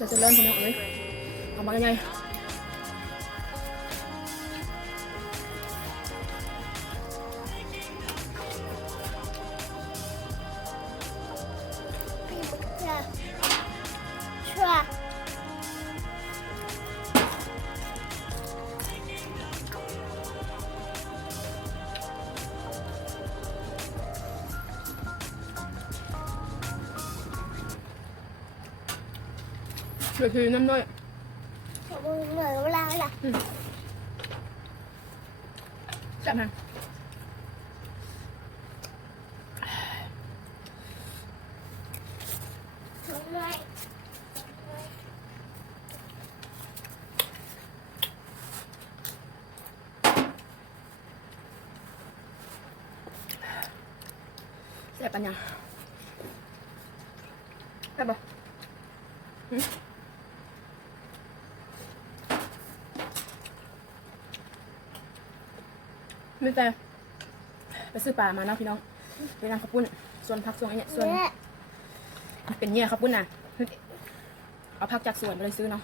จะเริ่มพี่น้องเลยเอามายังไงเดี๋ยวคือน้ำน้อยเหมือนเวลาล่ะจับมันแซ่บปัญญาแซ่บปะไม่แต่ไปซื้อปลามาเนาะพี่น้องไปนำข้าวปุ้นส่วนผักส่วนนี้ส่วนเป็นเนี่ยข้าวปุ้นน่ะเอาผักจากสวนไปเลยซื้อเนาะ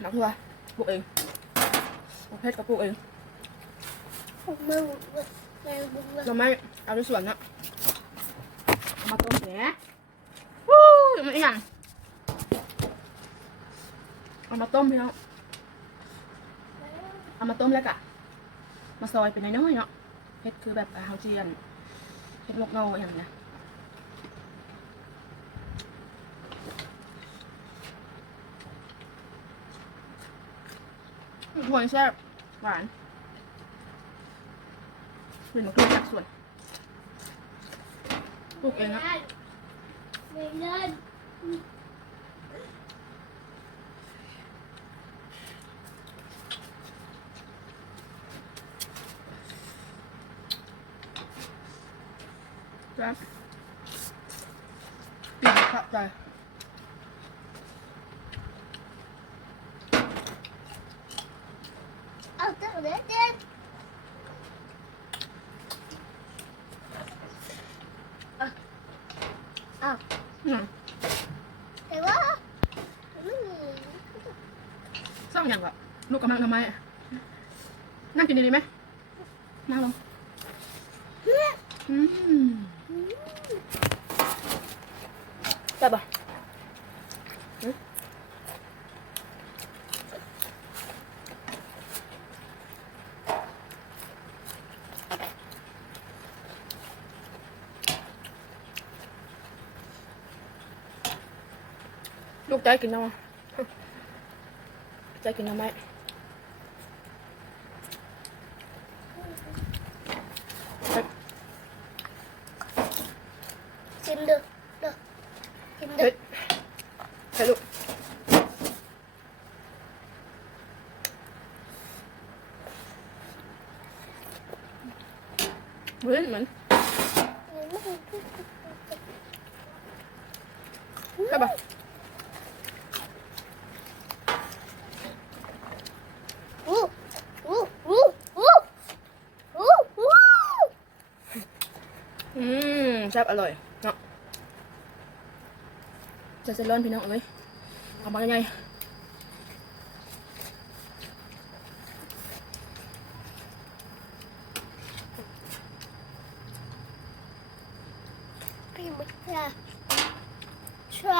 หมักทัวปลูกเองมะเพชรก็ปลูกเองเราไม่เอาในสวนนะเอามาต้มแหนวู้ยังไม่อีกอย่างเอามาต้มพี่น้องเอามาต้มแล้วกะมาซอยเป็นน้อยๆเนาะเฮ็ดคือแบบเฮาเจียนเฮ็ดลกเงาอย่างนี้ถั่วแซ่บหวานเป็นมะกรูดจากสวนปลูกเองนะไม่เล่นจ้ะปีนขับใจเอาเจ้าเด็ดเด็ดแต่ว่าซ่อมอย่างแบบลูกกำลังทำไมนั่งกินดีๆไหมนั่งลงจับป่ะลูกใจกินน้ำใจกินน้ำไหมชิมดูชิมดูใช่ลูกเหมือนใช่ป่ะแซ่บอร่อยเนาะจะร้อนพี่น้องเลยเอามายังไงพี่มุกชัว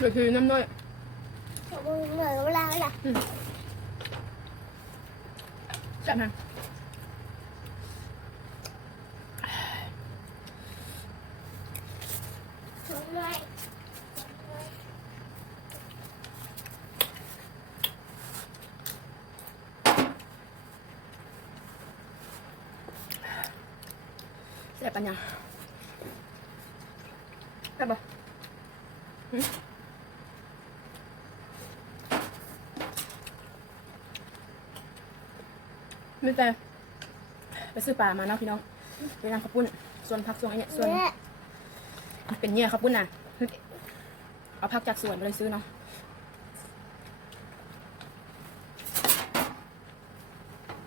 เดี๋ยวคือน้ำน้อยเหมือนเวลาล่ะจับมันแซ่บปัญญาแซ่บปะไม่แต่ไปซื้อปลามาเนาะพี่น้องไปนำข้าวปุ้นส่วนผักส่วนนี้ส่วน มันเป็นเนี่ยครับปุ้นน่ะเอาผักจากสวนไปเลยซื้อเนาะ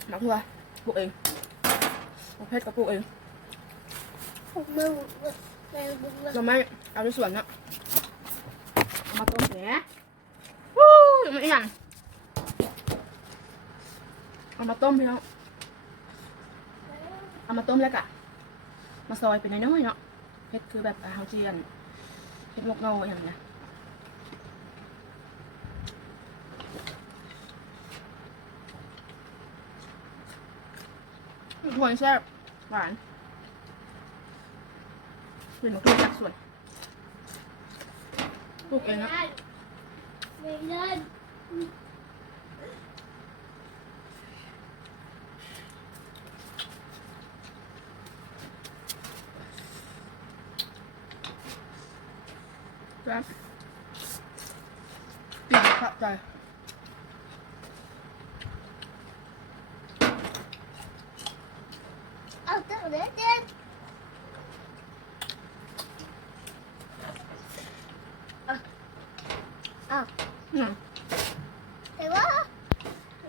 หมักหัวปลูกเองปลูกเพชรก็ปลูกเอง ผมมือแมวบุ้งเลย เราไม่เอาในสวนนะเอามาต้มแหนวู้ยังไม่ยังเอามาต้มพี่น้องเอามาต้มแล้วกะมาซอยเป็นน้อยๆเนาะเพชรคือแบบเฮาเจียนเพชรลวกเงาอย่างเนี้ยหวานแซ่บหวานเป็นมะกรูดจากสวนปลูกเองนะ ไม่เล่น ครับปีกขับใจ เอาเจ้าเด็กเด็กเอา อืม แต่ว่า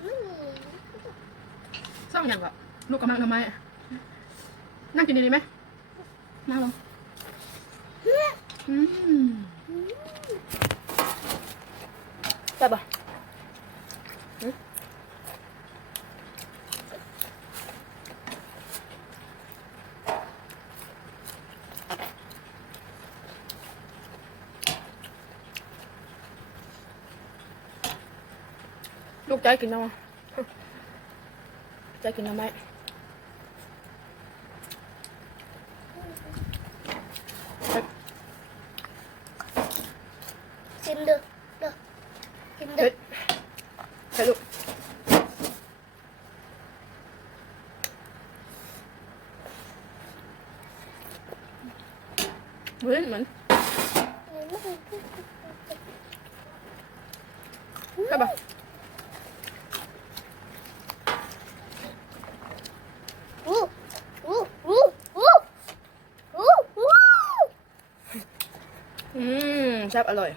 ไม่มี ซ่องอย่างแบบลูกกำลังทำไมอะนั่งกินดีๆไหมนั่งลงอืมแบบบ่ลูกใจกินน้ำใจกินน้ำไหม กินเด้อเด้อกินเด้ เฮ้ อย ใช่ลูกเฮ้ยเหมือนแบบบ่ อู้อู้อู้อู้อู้อู้ อืมแซ่บอร่อย